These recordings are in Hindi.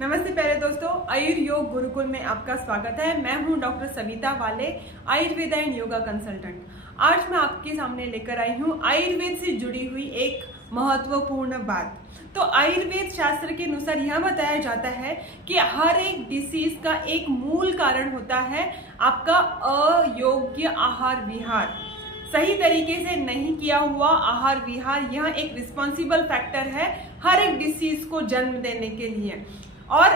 नमस्ते प्यारे दोस्तों, आयुर योग गुरुकुल में आपका स्वागत है। मैं हूं डॉक्टर सविता वाले, आयुर्वेदा एंड योगा कंसल्टेंट। आज मैं आपके सामने लेकर आई हूं आयुर्वेद से जुड़ी हुई एक महत्वपूर्ण बात। तो आयुर्वेद शास्त्र के अनुसार यह बताया जाता है कि हर एक डिसीज का एक मूल कारण होता है आपका अयोग्य आहार विहार। सही तरीके से नहीं किया हुआ आहार विहार यह एक रिस्पॉन्सिबल फैक्टर है हर एक डिसीज को जन्म देने के लिए। और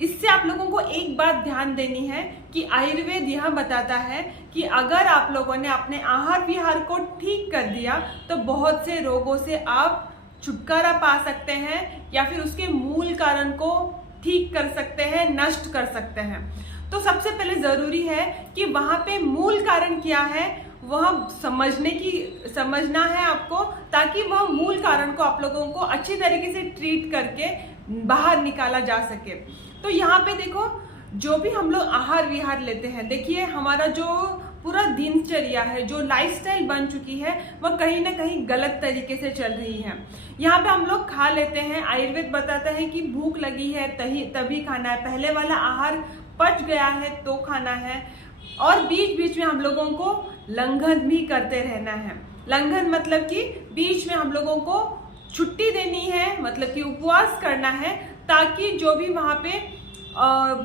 इससे आप लोगों को एक बात ध्यान देनी है कि आयुर्वेद यह बताता है कि अगर आप लोगों ने अपने आहार विहार को ठीक कर दिया तो बहुत से रोगों से आप छुटकारा पा सकते हैं या फिर उसके मूल कारण को ठीक कर सकते हैं, नष्ट कर सकते हैं। तो सबसे पहले जरूरी है कि वहां पे मूल कारण क्या है वह समझना है आपको, ताकि वह मूल कारण को आप लोगों को अच्छी तरीके से ट्रीट करके बाहर निकाला जा सके। तो यहाँ पे देखो, जो भी हम लोग आहार विहार लेते हैं, देखिए हमारा जो पूरा दिनचर्या है, जो लाइफस्टाइल बन चुकी है, वह कहीं ना कहीं गलत तरीके से चल रही है। यहाँ पे हम लोग खा लेते हैं, आयुर्वेद बताता है कि भूख लगी है तभी खाना है, पहले वाला आहार पच गया है तो खाना है, और बीच बीच में हम लोगों को लंघन भी करते रहना है। लंघन मतलब कि बीच में हम लोगों को छुट्टी देनी है, मतलब कि उपवास करना है, ताकि जो भी वहां पे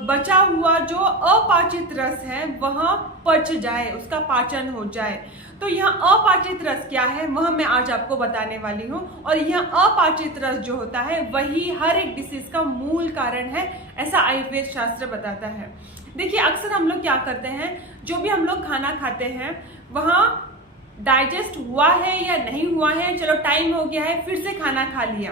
बचा हुआ जो अपाचित रस है वह पच जाए, उसका पाचन हो जाए। तो यह अपाचित रस क्या है वह मैं आज आपको बताने वाली हूँ, और यह अपाचित रस जो होता है वही हर एक डिसीज का मूल कारण है, ऐसा आयुर्वेद शास्त्र बताता है। देखिए अक्सर हम लोग क्या करते हैं, जो भी हम लोग खाना खाते हैं वहाँ डाइजेस्ट हुआ है या नहीं हुआ है, चलो टाइम हो गया है फिर से खाना खा लिया,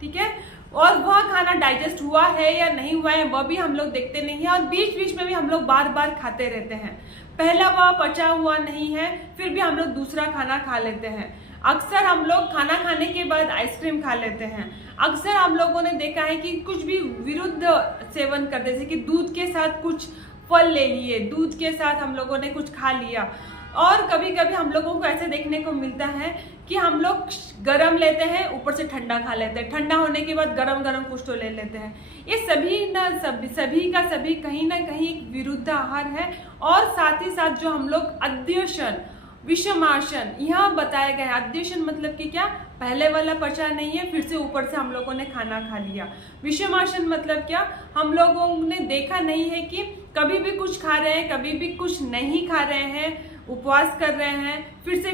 ठीक है, और वह खाना डाइजेस्ट हुआ है या नहीं हुआ है वह भी हम लोग देखते नहीं है, और बीच बीच में भी हम लोग बार बार खाते रहते हैं। पहला वह पचा हुआ नहीं है फिर भी हम लोग दूसरा खाना खा लेते हैं। अक्सर हम लोग खाना खाने के बाद आइसक्रीम खा लेते हैं। अक्सर हम लोगों ने देखा है कि कुछ भी विरुद्ध सेवन करते, जैसे कि दूध के साथ कुछ फल ले लिए, दूध के साथ हम लोगों ने कुछ खा लिया। और कभी कभी हम लोगों को ऐसे देखने को मिलता है कि हम लोग गरम लेते हैं, ऊपर से ठंडा खा लेते हैं, ठंडा होने के बाद गरम गरम कुछ तो ले लेते हैं। ये सभी का सभी कहीं ना कहीं एक विरुद्ध आहार है। और साथ ही साथ जो हम लोग अद्यशन विषमासन यह बताया गया है। अद्यशन मतलब कि क्या, पहले वाला पचा नहीं है फिर से ऊपर से हम लोगों ने खाना खा लिया। विषमासन मतलब क्या, हम लोगों ने देखा नहीं है कि कभी भी कुछ खा रहे हैं, कभी भी कुछ नहीं खा रहे हैं, उपवास कर रहे हैं, फिर से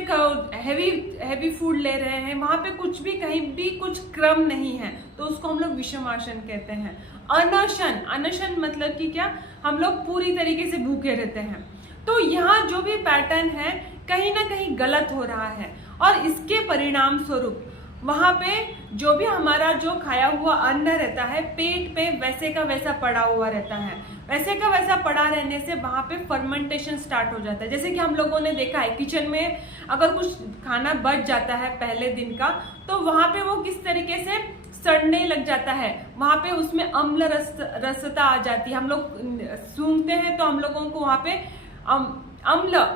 हैवी फूड ले रहे हैं, वहां पे कुछ भी कहीं भी कुछ क्रम नहीं है, तो उसको हम लोग विषमासन कहते हैं। अनशन मतलब कि क्या, हम लोग पूरी तरीके से भूखे रहते हैं। तो यहाँ जो भी पैटर्न है कहीं ना कहीं गलत हो रहा है, और इसके परिणाम स्वरूप वहां पे जो भी हमारा जो खाया हुआ अन्न रहता है पेट पे वैसे का वैसा पड़ा हुआ रहता है। वैसे का वैसा पड़ा रहने से वहां पे फर्मेंटेशन स्टार्ट हो जाता है। जैसे कि हम लोगों ने देखा है किचन में अगर कुछ खाना बच जाता है पहले दिन का, तो वहां पे वो किस तरीके से सड़ने लग जाता है, वहां पे उसमें अम्ल रसता आ जाती है। हम लोग सूंघते हैं तो हम लोगों को वहां पे अम्ल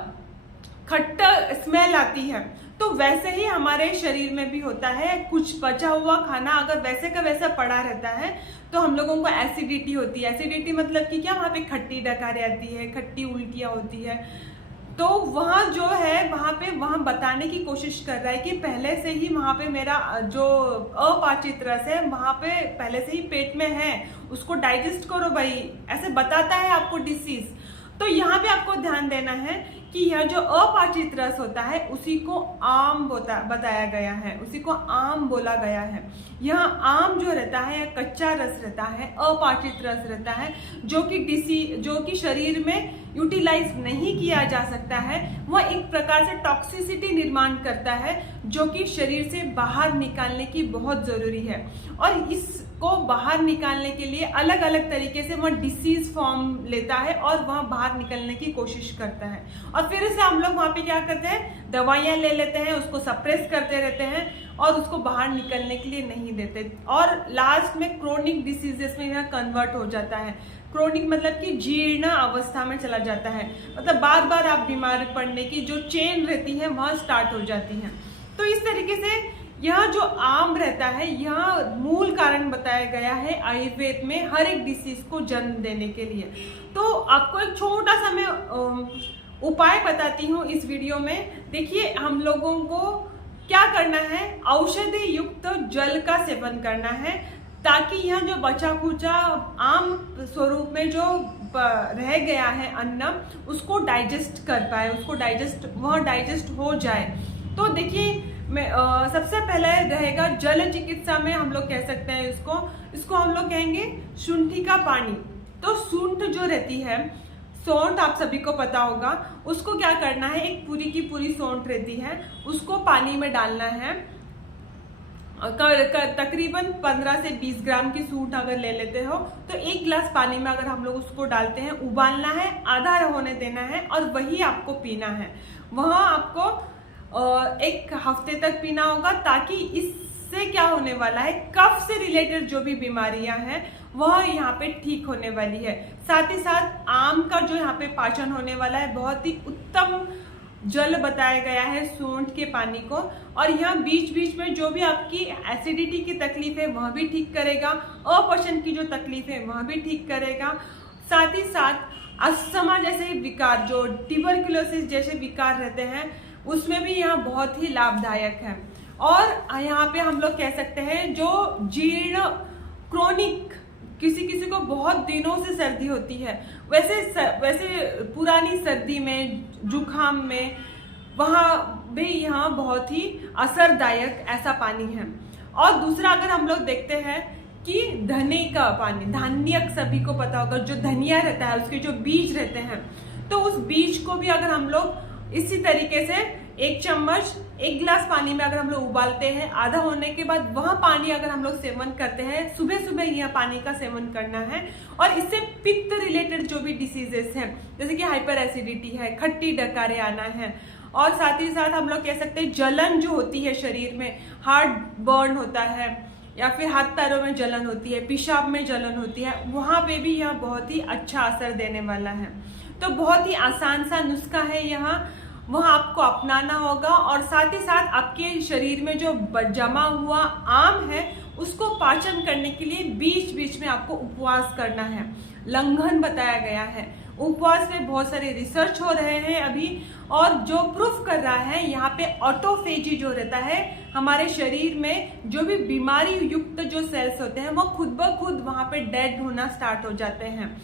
खट्टा स्मेल आती है। तो वैसे ही हमारे शरीर में भी होता है, कुछ बचा हुआ खाना अगर वैसे का वैसा पड़ा रहता है तो हम लोगों को एसिडिटी होती है। एसिडिटी मतलब कि क्या, वहां पे खट्टी डकारी आती है, खट्टी उल्टियां होती है। तो वहां जो है वहां बताने की कोशिश कर रहा है कि पहले से ही वहां पे मेरा जो अपाचित रस है वहां पे पहले से ही पेट में है, उसको डाइजेस्ट करो भाई, ऐसे बताता है आपको डिसीज। तो यहाँ पे आपको ध्यान देना है कि यह जो अपाचित रस होता है उसी को आम बताया गया है, उसी को आम बोला गया है। यह आम जो रहता है यह कच्चा रस रहता है, अपाचित रस रहता है, जो कि शरीर में यूटिलाइज नहीं किया जा सकता है। वह एक प्रकार से टॉक्सिसिटी निर्माण करता है जो कि शरीर से बाहर निकालने की बहुत जरूरी है। और इसको बाहर निकालने के लिए अलग अलग तरीके से वह डिसीज फॉर्म लेता है और वह बाहर निकलने की कोशिश करता है। और फिर से हम लोग वहां पे क्या करते हैं, दवाइयां ले लेते हैं, उसको सप्रेस करते रहते हैं और उसको बाहर निकलने के लिए नहीं देते, और लास्ट में क्रोनिक डिसीजेस में यह कन्वर्ट हो जाता है। क्रोनिक मतलब कि जीर्ण अवस्था में चला जाता है, मतलब बार बार आप बीमार पड़ने की जो चेन रहती है वह स्टार्ट हो जाती है। तो इस तरीके से यह जो आम रहता है, यह मूल कारण बताया गया है आयुर्वेद में हर एक डिसीज को जन्म देने के लिए। तो आपको एक छोटा सा मैं उपाय बताती हूँ इस वीडियो में। देखिए, हम लोगों को क्या करना है, औषधि युक्त जल का सेवन करना है, ताकि यह जो बचा खुचा आम स्वरूप में जो रह गया है अन्न, उसको डाइजेस्ट कर पाए, उसको डाइजेस्ट हो जाए। तो देखिए, मैं सबसे पहले रहेगा जल चिकित्सा में हम लोग कह सकते हैं इसको हम लोग कहेंगे शुंठी का पानी। तो सूंठ जो रहती है, सौंठ आप सभी को पता होगा, उसको क्या करना है, एक पूरी की पूरी सौंठ रहती है, उसको पानी में डालना है। तकरीबन 15 से 20 ग्राम की सूंठ अगर ले लेते हो तो 1 गिलास पानी में अगर हम लोग उसको डालते हैं, उबालना है, आधा होने देना है और वही आपको पीना है। वह आपको 1 हफ्ते तक पीना होगा, ताकि इससे क्या होने वाला है, कफ से रिलेटेड जो भी बीमारियां हैं वह यहाँ पे ठीक होने वाली है। साथ ही साथ आम का जो यहाँ पे पाचन होने वाला है, बहुत ही उत्तम जल बताया गया है सूंठ के पानी को। और यहाँ बीच बीच में जो भी आपकी एसिडिटी की तकलीफ है वह भी ठीक करेगा, अपचन की जो तकलीफ है वह भी ठीक करेगा। साथ ही साथ अस्थमा जैसे विकार, जो ट्यूबरकुलोसिस जैसे विकार रहते हैं, उसमें भी यह बहुत ही लाभदायक है। और यहाँ पे हम लोग कह सकते हैं जो जीर्ण क्रोनिक, किसी को बहुत दिनों से सर्दी होती है, वैसे पुरानी सर्दी में, जुखाम में, वहाँ भी यहाँ बहुत ही असरदायक ऐसा पानी है। और दूसरा अगर हम लोग देखते हैं कि धने का पानी, धान्य सभी को पता होगा, जो धनिया रहता है उसके जो बीज रहते हैं, तो उस बीज को भी अगर हम लोग इसी तरीके से 1 चम्मच 1 गिलास पानी में अगर हम लोग उबालते हैं, आधा होने के बाद वह पानी अगर हम लोग सेवन करते हैं, सुबह सुबह यह पानी का सेवन करना है। और इससे पित्त रिलेटेड जो भी डिसीजेस हैं, जैसे कि हाइपर एसिडिटी है, खट्टी डकारे आना है, और साथ ही साथ हम लोग कह सकते हैं जलन जो होती है शरीर में, हार्ट बर्न होता है या फिर हाथ पैरों में जलन होती है, पेशाब में जलन होती है, वहां पे भी यह बहुत ही अच्छा असर देने वाला है। तो बहुत ही आसान सा नुस्खा है यहाँ, वह आपको अपनाना होगा। और साथ ही साथ आपके शरीर में जो जमा हुआ आम है उसको पाचन करने के लिए बीच बीच में आपको उपवास करना है, लंघन बताया गया है। उपवास में बहुत सारे रिसर्च हो रहे हैं अभी, और जो प्रूफ कर रहा है यहाँ पे ऑटोफेजी जो रहता है, हमारे शरीर में जो भी बीमारी युक्त जो सेल्स होते हैं वो खुद ब खुद वहां पे डेड होना स्टार्ट हो जाते हैं।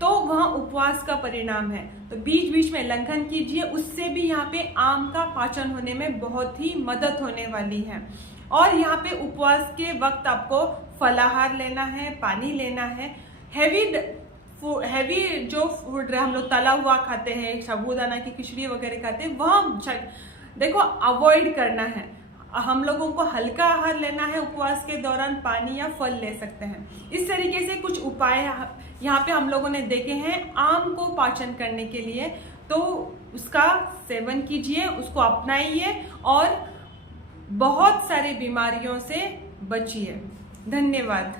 तो वह उपवास का परिणाम है। तो बीच बीच में लंघन कीजिए, उससे भी यहाँ पे आम का पाचन होने में बहुत ही मदद होने वाली है। और यहाँ पे उपवास के वक्त आपको फलाहार लेना है, पानी लेना है। हैवी जो फूड हम लोग तला हुआ खाते हैं, साबूदाना की खिचड़ी वगैरह खाते हैं, वह देखो अवॉइड करना है। हम लोगों को हल्का आहार लेना है, उपवास के दौरान पानी या फल ले सकते हैं। इस तरीके से कुछ उपाय यहाँ पे हम लोगों ने देखे हैं आम को पाचन करने के लिए। तो उसका सेवन कीजिए, उसको अपनाइए और बहुत सारी बीमारियों से बचिए। धन्यवाद।